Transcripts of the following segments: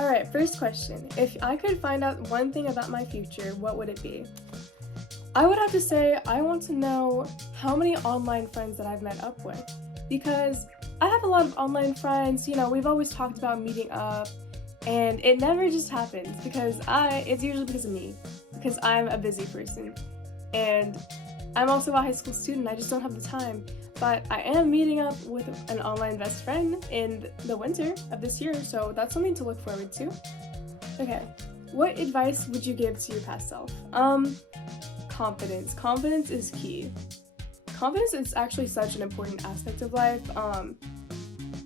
Alright, first question. If I could find out one thing about my future, what would it be? I would have to say I want to know how many online friends that I've met up with, because I have a lot of online friends, we've always talked about meeting up, and it never just happens it's usually because of me, because I'm a busy person, and I'm also a high school student, I just don't have the time. But I am meeting up with an online best friend in the winter of this year, so that's something to look forward to. Okay, what advice would you give to your past self? Confidence. Confidence is key. Confidence is actually such an important aspect of life.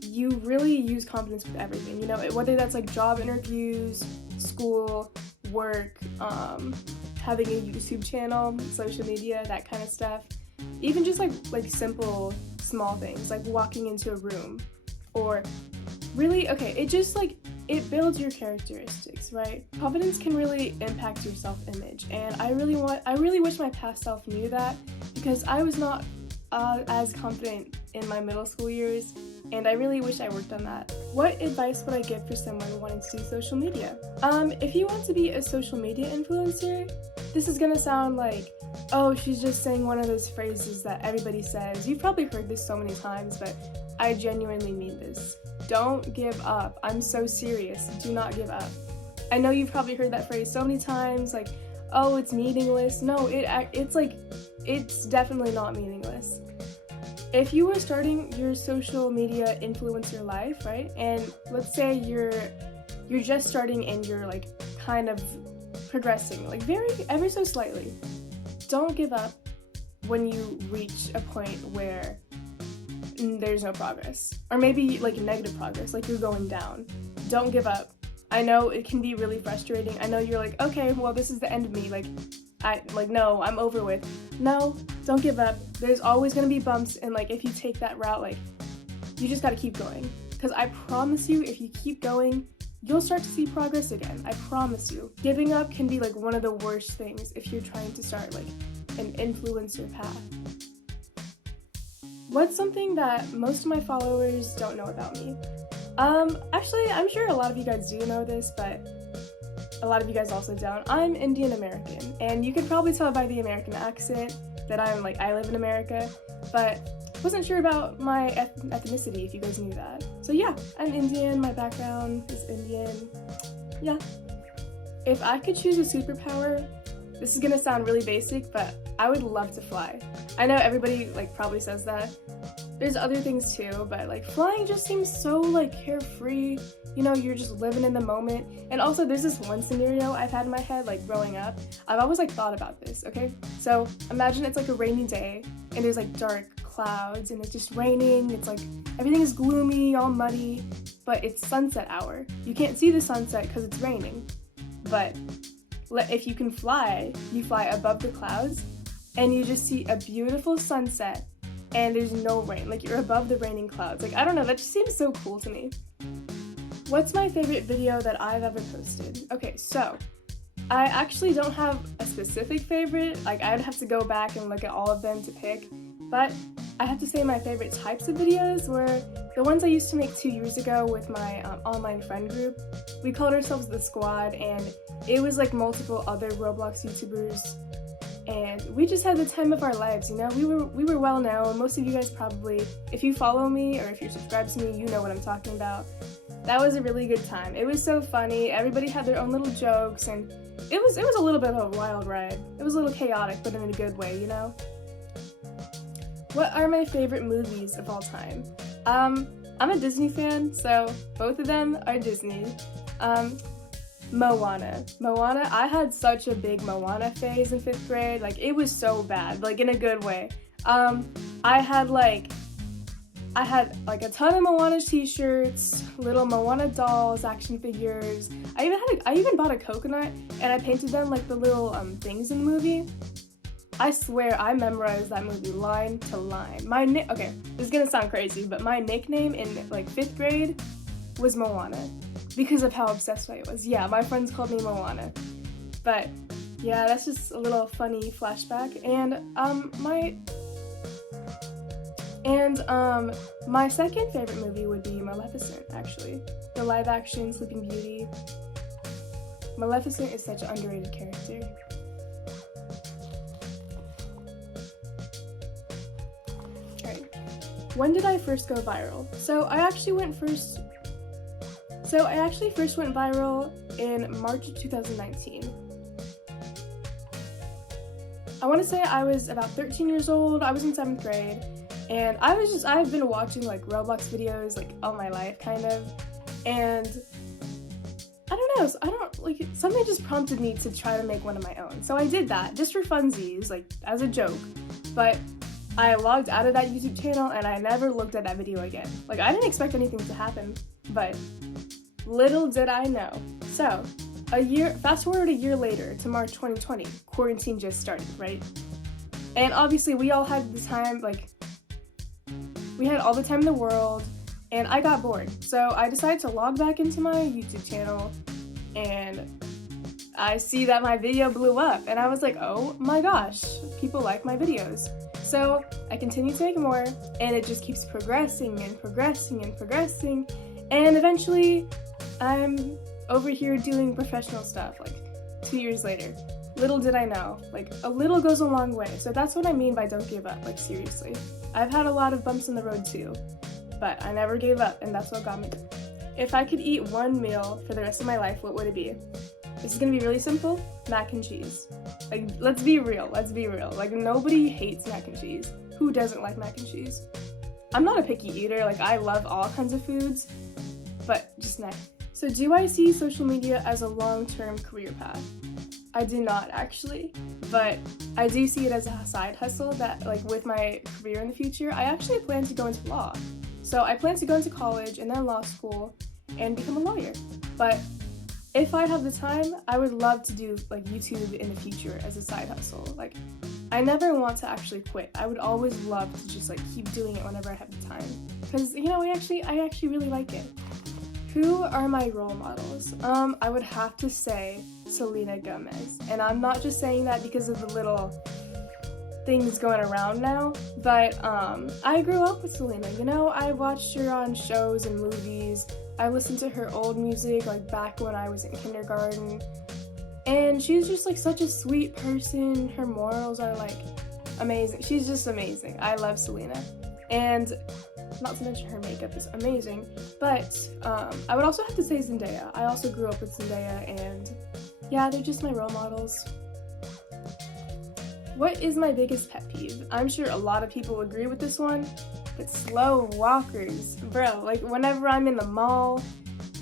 You really use confidence with everything, whether that's like job interviews, school, work, having a YouTube channel, social media, that kind of stuff. Even just like simple, small things, like walking into a room, or really, it builds your characteristics, right? Confidence can really impact your self-image, and I really wish my past self knew that, because I was not as confident in my middle school years, and I really wish I worked on that. What advice would I give for someone wanting to do social media? If you want to be a social media influencer, this is gonna sound like, oh, she's just saying one of those phrases that everybody says. You've probably heard this so many times, but I genuinely mean this. Don't give up. I'm so serious. Do not give up. I know you've probably heard that phrase so many times, like, oh, it's meaningless. No, it's definitely not meaningless. If you were starting your social media influencer life, right, and let's say you're just starting and you're kind of progressing, ever so slightly, don't give up when you reach a point where there's no progress, or maybe negative progress, you're going down. Don't give up. I know it can be really frustrating. I know you're like, okay, well, this is the end of me, no, I'm over with. No, don't give up. There's always gonna be bumps, and if you take that route, you just gotta keep going, because I promise you, if you keep going, you'll start to see progress again. I promise you. Giving up can be one of the worst things if you're trying to start an influencer path. What's something that most of my followers don't know about me? Actually, I'm sure a lot of you guys do know this, but a lot of you guys also don't. I'm Indian American, and you could probably tell by the American accent that I live in America, but wasn't sure about my ethnicity, if you guys knew that. So yeah, I'm Indian, my background is Indian, yeah. If I could choose a superpower, this is gonna sound really basic, but I would love to fly. I know everybody probably says that. There's other things too, but flying just seems so carefree, you're just living in the moment. And also there's this one scenario I've had in my head growing up. I've always thought about this, okay? So imagine it's a rainy day and there's dark clouds and it's just raining, it's everything is gloomy, all muddy, but it's sunset hour. You can't see the sunset because it's raining, but if you can fly, you fly above the clouds and you just see a beautiful sunset and there's no rain, you're above the raining clouds. I don't know, that just seems so cool to me. What's my favorite video that I've ever posted? Okay, so I actually don't have a specific favorite, I'd have to go back and look at all of them to pick, but I have to say my favorite types of videos were the ones I used to make 2 years ago with my online friend group. We called ourselves The Squad, and it was multiple other Roblox YouTubers, and we just had the time of our lives, we were well known. Most of you guys probably, if you follow me or if you're subscribed to me, you know what I'm talking about. That was a really good time. It was so funny. Everybody had their own little jokes, and it was a little bit of a wild ride. It was a little chaotic, but in a good way, What are my favorite movies of all time? I'm a Disney fan, so both of them are Disney. Moana, I had such a big Moana phase in 5th grade, it was so bad, in a good way. I had a ton of Moana t-shirts, little Moana dolls, action figures. I even bought a coconut, and I painted them the little things in the movie. I swear I memorized that movie line to line. Okay, this is gonna sound crazy, but my nickname in 5th grade was Moana because of how obsessed I was. Yeah, my friends called me Moana. But yeah, that's just a little funny flashback. And my second favorite movie would be Maleficent, actually. The the live action Sleeping Beauty. Maleficent is such an underrated character. Alright. When did I first go viral? So I actually first went viral in March of 2019. I want to say I was about 13 years old. I was in 7th grade, and I've been watching like Roblox videos like all my life kind of, and I don't know, something just prompted me to try to make one of my own. So I did that just for funsies, like as a joke, but I logged out of that YouTube channel and I never looked at that video again. Like, I didn't expect anything to happen, but little did I know. So, fast forward a year later to March 2020, quarantine just started, right? And obviously we all had the time, we had all the time in the world, and I got bored. So I decided to log back into my YouTube channel, and I see that my video blew up, and I was like, oh my gosh, people like my videos. So I continue to make more, and it just keeps progressing and progressing and progressing, and eventually I'm over here doing professional stuff, 2 years later. Little did I know, a little goes a long way. So that's what I mean by don't give up, seriously. I've had a lot of bumps in the road too, but I never gave up, and that's what got me. If I could eat one meal for the rest of my life, what would it be? This is gonna be really simple, mac and cheese. Let's be real. Nobody hates mac and cheese. Who doesn't like mac and cheese? I'm not a picky eater, I love all kinds of foods, but just mac. So do I see social media as a long-term career path? I do not, actually, but I do see it as a side hustle that, with my career in the future, I actually plan to go into law. So I plan to go into college and then law school and become a lawyer. But if I have the time, I would love to do, YouTube in the future as a side hustle. I never want to actually quit. I would always love to just, keep doing it whenever I have the time. Because, I actually really like it. Who are my role models? I would have to say Selena Gomez. And I'm not just saying that because of the little things going around now, but I grew up with Selena. I watched her on shows and movies. I listened to her old music, back when I was in kindergarten. And she's just, such a sweet person. Her morals are, amazing. She's just amazing. I love Selena. And not to mention her makeup is amazing, but I would also have to say Zendaya. I also grew up with Zendaya, and yeah, they're just my role models. What is my biggest pet peeve? I'm sure a lot of people agree with this one, but slow walkers. Bro, whenever I'm in the mall,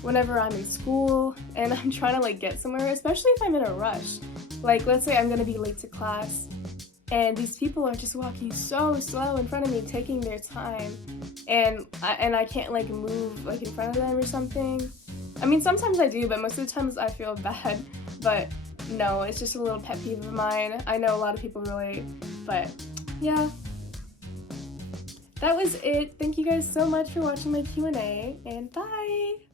whenever I'm in school, and I'm trying to get somewhere, especially if I'm in a rush. Let's say I'm gonna be late to class, and these people are just walking so slow in front of me, taking their time, and I can't move in front of them or something. I mean, sometimes I do, but most of the times I feel bad. But no, it's just a little pet peeve of mine. I know a lot of people relate, but yeah. That was it. Thank you guys so much for watching my Q&A, and bye!